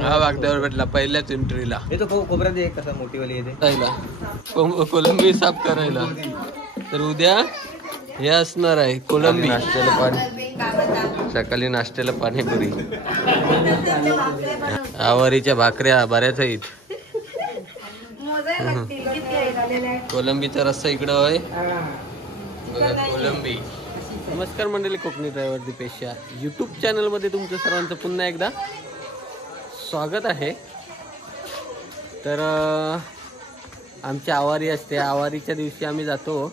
हा वागद्यावर भेटला पहिल्याच एंट्रीला. कोबरा दे कसा मोठीवाली येते कोलंबी साफ करायला. तर उद्या हे असणार आहे कोलंबी नाश्त्याला पाणी, सकाळी नाश्त्याला पाणीपुरी, आवारीच्या भाकऱ्या बऱ्याच आहेत. कोलंबीचा रस्सा इकडं आहे कोलंबी. नमस्कार मंडळी, कोकणी ड्रायव्हर दीपेश या यूट्यूब चॅनलमध्ये तुमचं सर्वांचं पुन्हा एकदा स्वागत आहे. तर आमची आवारी असते, आवारीच्या दिवशी आम्ही जातो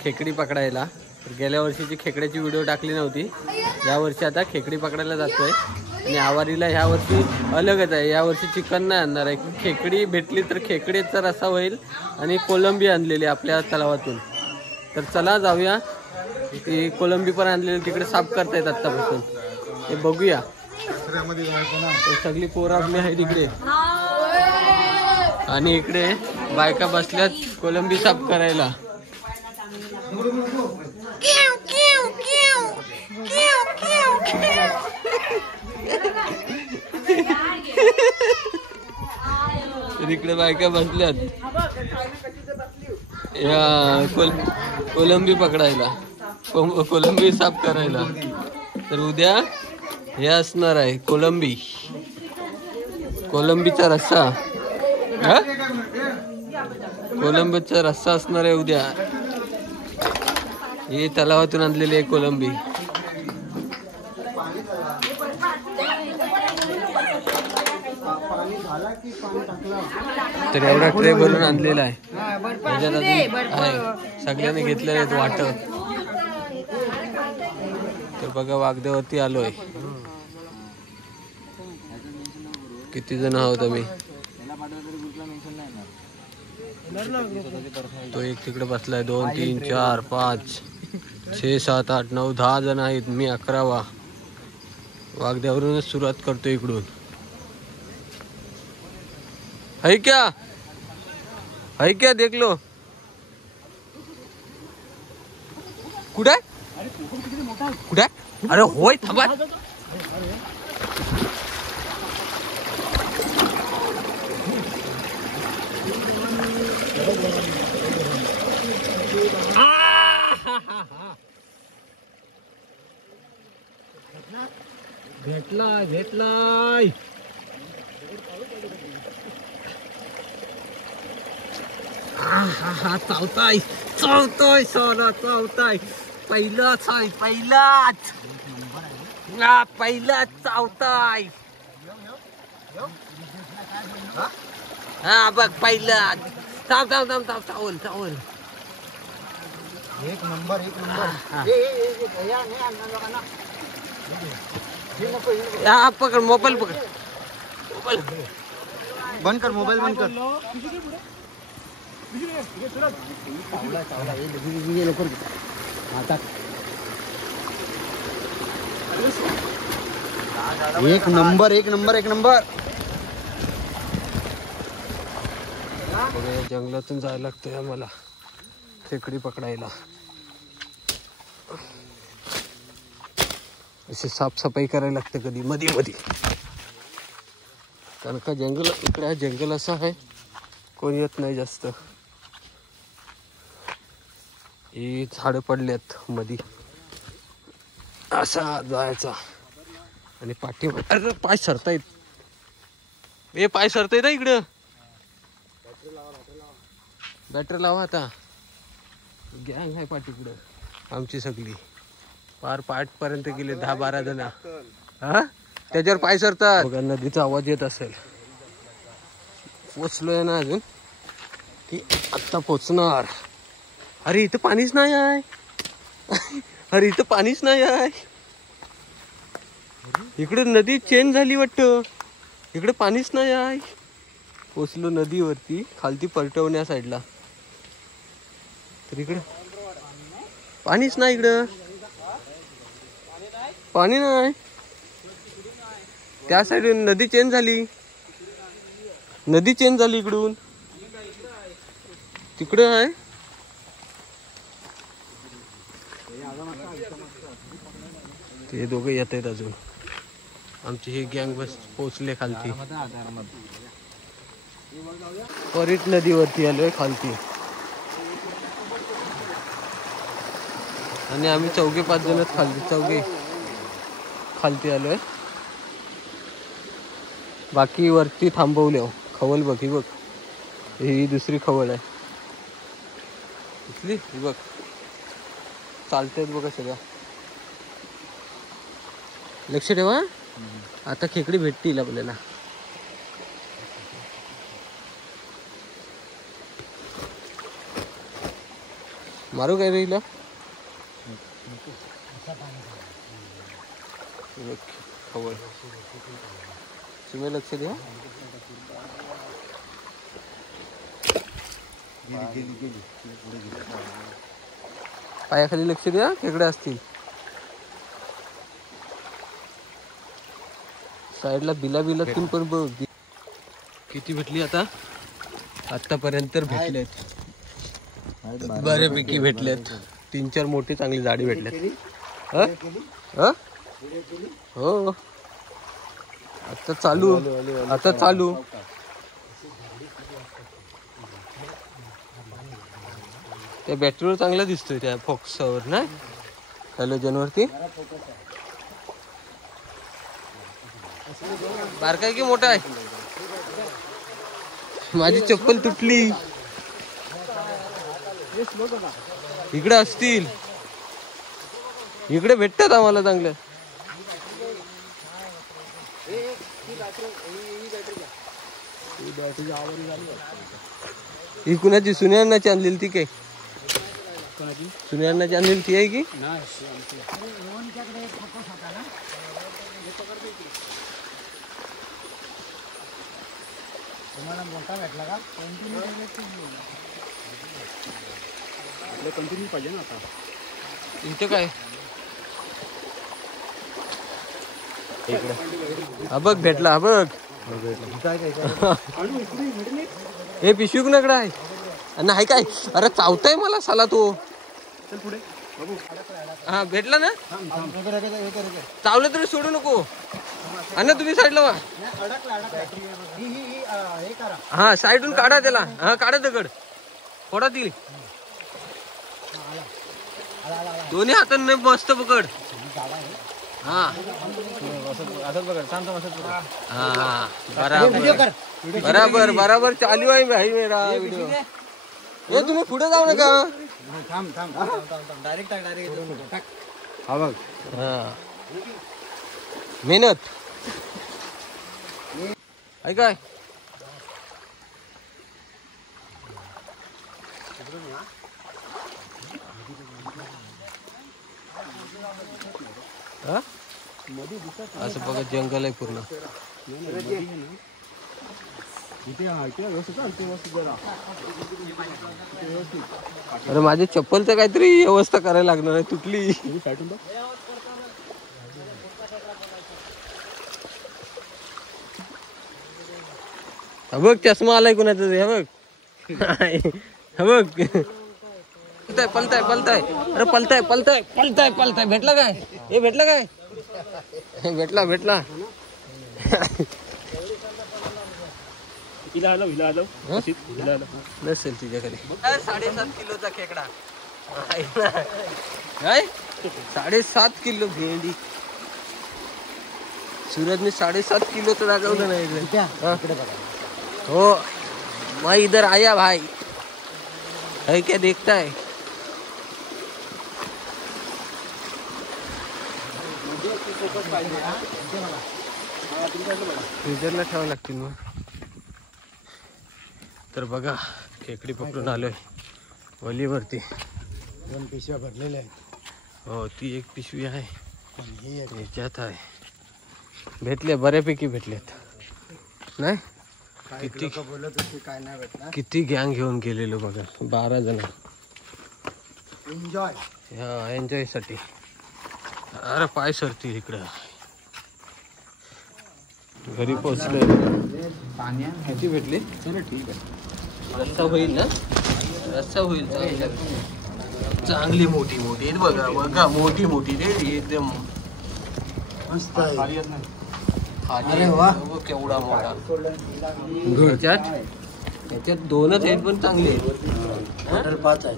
खेकडी पकडायला. तर गेल्या वर्षीची खेकड्याची व्हिडिओ टाकली नव्हती, यावर्षी आता खेकडी पकडायला जातोय. आणि आवारीला ह्या वर्षी अलगच आहे, यावर्षी चिकन नाही आणणार आहे. खेकडी भेटली तर खेकडीचा रस्सा होईल आणि कोलंबी आणलेली आपल्या तलावातून. तर चला जाऊया, ती कोलंबी पण आणलेली तिकडे साफ करतायत आत्तापासून, ते बघूया. सगळी पोरं आपली आहे तिकडे आणि इकडे बायका बसल्यात कोलंबी साफ करायला. इकडे बायका बसल्यात या कोलंबी पकडायला, कोलंबी साफ करायला. तर उद्या हे असणार आहे कोलंबी, कोलंबीचा रस्सा. कोलंबीचा रस्सा असणार आहे उद्या. ही तलावातून आणलेली आहे कोलंबी. तर एवढा ट्रे भरून आणलेला आहे, सगळ्यांनी घेतलेलं आहे वाट. तर बघा वागद्यावरती आलोय, किती जण आहोत आम्ही. तो एक तिकडे बसलाय, 2 3 4 5 6 7 8 9 10 जण आहेत, मी 11वा. वागद्यावरूनच सुरुवात करतो इकडून. है क्या देख लो. कुठे कुठे? अरे होय थांबा. भेटलाय. चावताय सोना, चावताय. पहिलाच आहे, पहिलाच चावताय. हा बघ पहिलाच. चावल. एक नंबर. हा पकड, मोबाईल पकड. बंद कर, मोबाईल बंद कर. एक नंबर. जंगलातून जायला लागतंय आम्हाला खेकडी पकडायला. अशी साफसफाई करायला लागते कधी मध्ये, कारण का जंगल इकडे जंगल असं आहे, कोणी येत नाही जास्त. ही झाडं पडल्यात मध्ये, असा जायचा. आणि पाठी, अरे पाय सरतायत, पाय सरतायत इकडं. बॅटरी लावा आता. गँग आहे पाठीकडं आमची सगळी, पार पाठ पर्यंत गेले 10-12 जण. हा त्याच्यावर पाय सरतात. बघा नदीचा आवाज येत असेल. पोचलोय ना अजून, की आत्ता पोचणार. अरे इथं पाणीच नाही आहे. इकडे नदी चेंज झाली वाटतं, इकडे पाणीच नाही आहे. पोचलो नदीवरती, खालती परटवण्या साईडला. तर इकडे पाणीच नाही, इकडं पाणी नाही. त्या साईडून नदी चेंज झाली इकडून तिकडे आहे. ते दोघे येत आहेत अजून. आमची ही गँग बस पोचले खालती. परीट नदीवरती आलोय खालती. आणि आम्ही 4-5 जणच खालती आलोय. बाकी वरती थांबवले. खवल बघ, ही बघ, ही दुसरी खवल आहे इथली. ही बघ चालतेत बघा सगळ्या. लक्ष ठेवा, आता खेकडी भेटतील आपल्याला. मारू काय रे? खवळ तुम्ही लक्ष द्या. पायाखाली लक्ष द्या, खेकडे असतील. साईडला बिला पण बघ किती भेटली. आतापर्यंत भेटलेत, बऱ्यापैकी भेटलेत. 3-4 मोठी चांगली जाडी भेटलेत. हो आता चालू. त्या बॅटरीवर चांगला दिसतोय, त्या फॉक्सवर ना, हॅलोजन वरती. बारका आहे की मोठा आहे? माझी चप्पल तुटली. इकडे असतील, इकडे भेटतात आम्हाला चांगलं. ही कुणाची? सुन्यांनाची आणलेली ती काय? सुन्यांनाची आणलेली ती आहे की? तुम्हाला मोठा भेटला का? कंटिन्यू पाहिजे ना आता. इथे काय? इकडे हा बघ भेटला. हा बघ, हे पिशवी कुणाकडे आहे? नाही काय? अरे चावताय मला साला तो. हा भेटला ना? चावलं तरी सोडू नको. आणि तुम्ही साईडला वा. हा साईडून काढा त्याला. हा काढा दगड, फोडा ती. दोन्ही हातांनी मस्त पकड. हा बराबर चालू आहे भाई मेरा व्हिडिओ. हे तुम्ही पुढे जाऊ नका. डायरेक्ट हा बघ, मेहनत आहे काय? असं बघा, जंगल आहे पूर्ण. अरे माझी चप्पलचं काहीतरी व्यवस्था करायला लागणार आहे, तुटली. बघ चष्मा आलाय कुणाचा. हे बघ, बघ पलताय. अरे पलताय. भेटला काय? हे भेटला काय? भेटला. नसेल तुझ्याकडे. 7.5 किलोचा खेकडा. काय 7.5 किलो भेंडी? सूरजने 7.5 किलोचं दाखवलं नाही. हो मैं इधर आया भाई, है क्या देखता है? फ्रीजरला ठेवावं लागतील मग. तर बघा, खेकडी पकडून आलोय वलीवरती. 2 पिशव्या भरलेल्या आहेत. हो, ती एक पिशवी आहे, ह्याच्यात आहे. भेटले, बऱ्यापैकी भेटलेत. नाही किती बोलत होते काय नाही भेटणार. किती गँग घेऊन गेलेलो बघा, 12 जण. एन्जॉय. हा, एन्जॉय साठी. अरे पाय सरतील इकडं. घरी पोहोचलोय. किती भेटली? चला ठीक आहे. रस्ता होईल ना? रस्ता होईल. चांगली मोठी बघा मोठी रे, एकदम मस्त आहे. अरे वा. केवढा मोठा याच्यात दोनच आहेत पण चांगले आहेत. टोटल 5 आहे.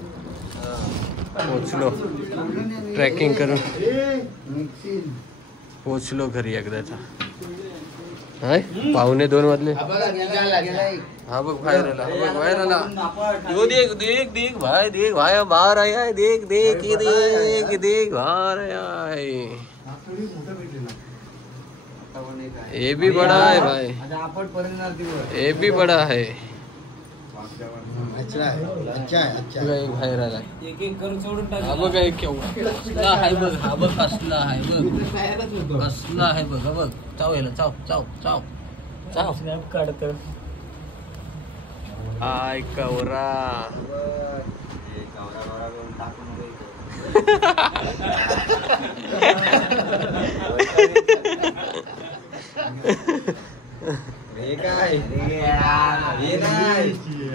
पोचलो ट्रॅकिंग करून पोचलो घरी एकदाचा. हाय 1:45 वाजले. हा बघ बाहेर आला, हा बघ बाहेर आला. यो देख देख देख भाई, देख भाई बाहर आया है, देख देख ये देख देख बाहर आया है. ये भी बड़ा है भाई, ये भी बड़ा है. अच्छा है. बाहेर आला. हा बघ केवढा आहे बघ. हा बघ कसला आहे बघ, कसला आहे बघ. हा बघ चाव याला, चाव चाव चाव चाव काढत. आय कवरा.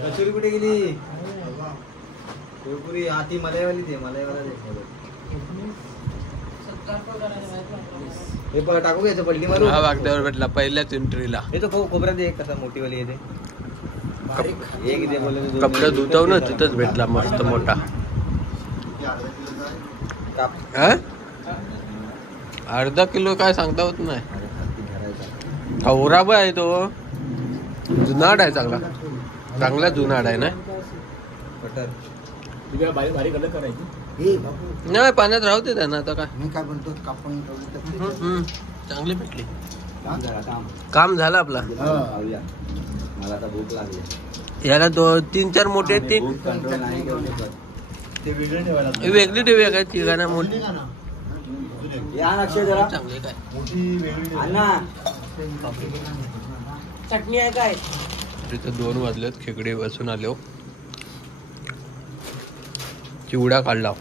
कचोरी कुठे गेली? पुरी आती मलाईवाली दे, मलाईवाला दे. हे टाकू घ्यायचं पडली मारू. हा वागद्यावर भेटला पहिल्याच एंट्रीला. हे तो कोबरा दे कसा मोठीवाली येते. एक दे बोलले कपडे धुताव ना तिथंच भेटला मस्त मोठा. अर्धा किलो काय सांगता होत नाही. कवरा आहे तो, जुनाड आहे चांगला, चांगला जुनाड आहे ना. नाही पाण्यात राहू दे त्यांना आता काय. मी काय म्हणतो कापून चांगली भेटली. काम झालं आपला. मला आता भूक लागली. याला 2-3-4 मोठे आहेत. ती वेगळी ठेवूया काय तिघांना मोठी. चांगले काय चटणी आहे काय. तिथं 2 वाजलेत. खेकडे बसून आलो, चिवडा काढला.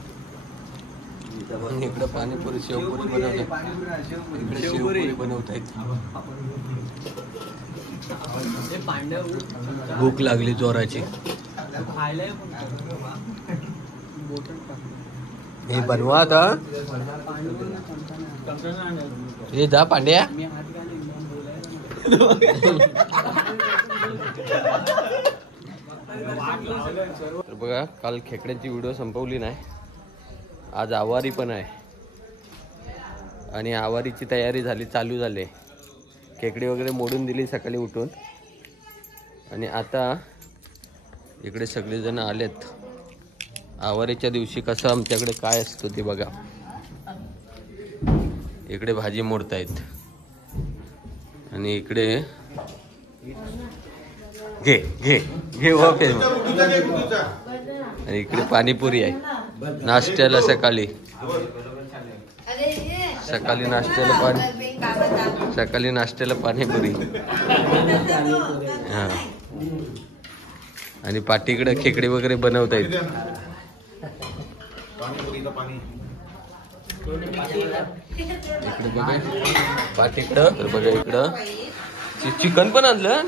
इकडे पाणीपुरी शेवपुरी बनवतात. इकडे शेवपुरी बनवतायत. भूक लागली जोराची. हे बनवा आता. हे जा पांड्या. तर बघा काल खेकड्याची व्हिडिओ संपवली नाही. आज आवारी पण आहे आणि आवारीची तयारी झाली, चालू झाली. खेकडी वगैरे मोडून दिली सकाळी उठून. आणि आता इकडे सगळेजण आलेत. आवारीच्या दिवशी कसं आमच्याकडे काय असतं ते बघा. इकडे भाजी मोडतायत आणि इकडे घे घे घे वाफे. आणि इकडे पाणीपुरी आहे नाश्त्याला. सकाळी नाश्त्याला पाणीपुरी. हा आणि पाठीकडे खेकडे वगैरे बनवता येत. इकडे बघा पाठीकडं. तर बघा इकडं चिकन पण आणलं.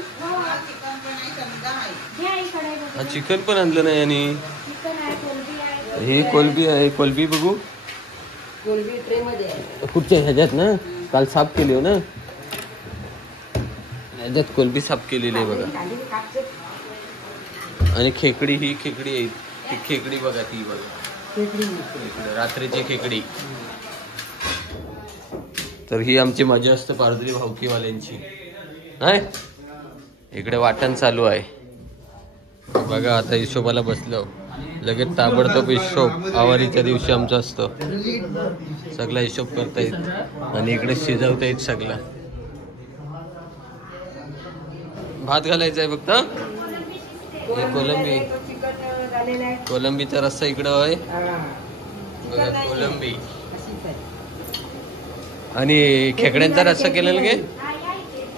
हा चिकन पण आणलं नाही. आणि ही कोलबी आहे. कोलबी बघू कुठच्या ह्याच्यात ना काल साफ केली हो ना. ह्याच्यात कोलबी साफ केलेली आहे बघा. आणि खेकडी, ही खेकडी आहे. ती खेकडी बघा, ती बघा रात्रीची खेकडी. तर ही आमची मजा असते पारदरी भावकीवाल्यांची. नाही इकडे वाटण चालू आहे बघा. आता हिशोबाला बसलो लगेच ताबडतोब हिशोब. आवारीच्या दिवशी आमचं असतं. सगळा हिशोब करता येत आणि इकडे शिजवता येत सगळं. भात घालायचा आहे फक्त. हे कोलंबी, कोलंबीचा रस्सा इकडं आहे बघा. कोलंबी आणि खेकड्यांचा रस्सा केलेला गे.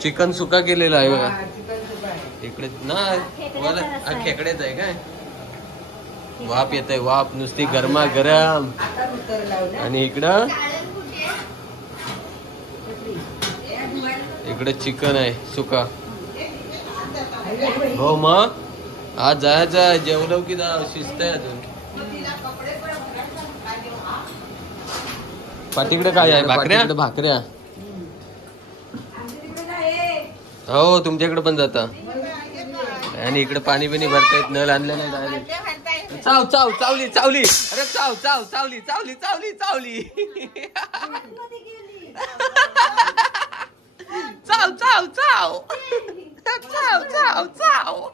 चिकन सुका केलेला आहे बघा इकडे ना. हा खेकड्याच आहे काय. वाफ येत आहे, वाफ नुसती गरमा गरम. आणि इकडं इकडे चिकन आहे सुका. हो मग आज जायचं आहे. जेवलो की शिस्त आहे अजून. पाठीकडे काय आहे. भाकऱ्या. भाकऱ्या हो तुमच्याकडे पण जाता आणि इकडे पाणी बिणी भरतायत नळ आणलं नाही डायरेक्ट चाव चाव चावली चावली अरे चाव चाव चावली चावली चावली चावली चाव चाव चाव चाव चाव चाव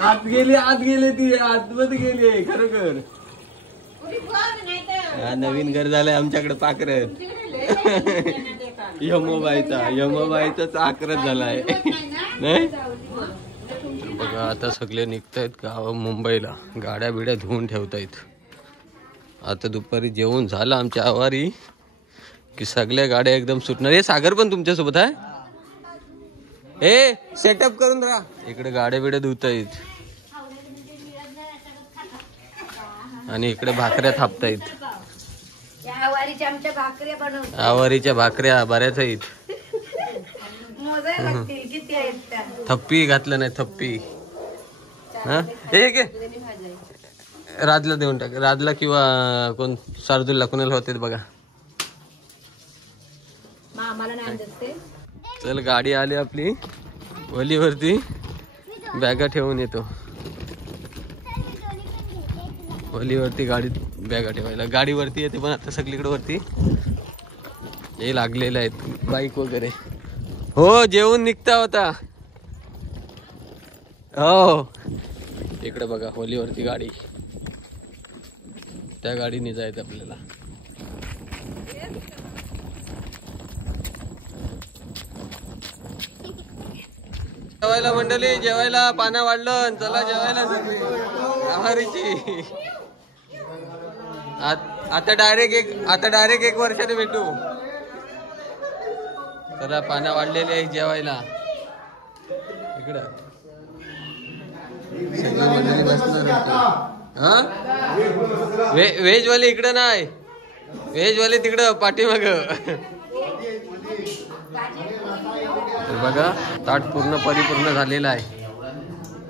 आत गेले ती आतमध्ये गेली खरोखर हा नवीन घर झालंय आमच्याकडे पाखरत यमोबाईचा आक्रत झालाय नाही बघा आता सगळे निघतायत गाव मुंबईला गाड्या बिड्या धुवून ठेवतायत आता दुपारी जेवण झालं आमच्या आवारी की सगळ्या गाड्या एकदम सुटणार हे सागर पण तुमच्यासोबत आहे ए सेटअप करून राहा इकडे गाड्या बिड्या धुतायत आणि इकडे भाकऱ्या थापतायत आवारीच्या भाकऱ्या बऱ्याच आहेत थप्पी घातलं नाही थप्पी हा एक राजला देऊन टाक राजला किंवा कोण शार्दूलला कोणाला होते बघा चल गाडी आली आपली वलीवरती बॅगा ठेवून येतो वलीवरती गाडीत बॅगा ठेवायला गाडीवरती येते पण आता सगळीकडे वरती हे लागलेले आहेत बाईक वगैरे हो जेवून निघता होता हो इकडे बघा होलीवरती गाडी त्या गाडीने जायचं आपल्याला जेवायला मंडळी जेवायला पाना वाढलं चला जेवायला आहारीची आता डायरेक्ट एक वर्षाने भेटू चला पाना वाढलेली आहे जेवायला इकडं सगळं मंडळी बसणार हा व्हेज वाले इकडं नाही व्हेज वाले तिकडं पाठीमाग बघा ताट पूर्ण परिपूर्ण झालेला आहे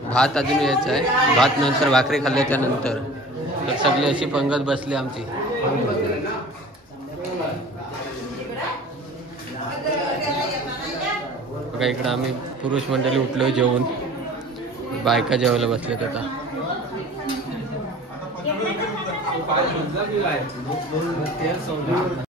भात अजून यायचा आहे भात नंतर भाकरी खाल्ल्याच्या नंतर तर सगळी अशी पंगत बसली आमची बघा इकडं आम्ही पुरुष मंडळी उठलो जेवून बायका जेवायला बसल्यात आता